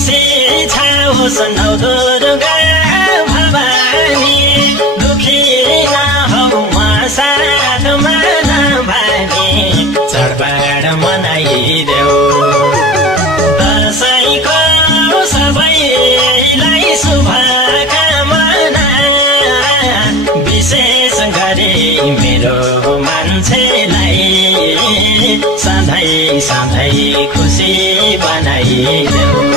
खुसी छाओस् नौलो दुर्गा भवानी दुखी नहौ साथमा नभानी चाडबाड मनाइदेऊ दशैँको सबैलाई शुभकामना विशेष गरी मेरो मान्छेलाई सधैँ सधैँ खुसी बनाइदेऊ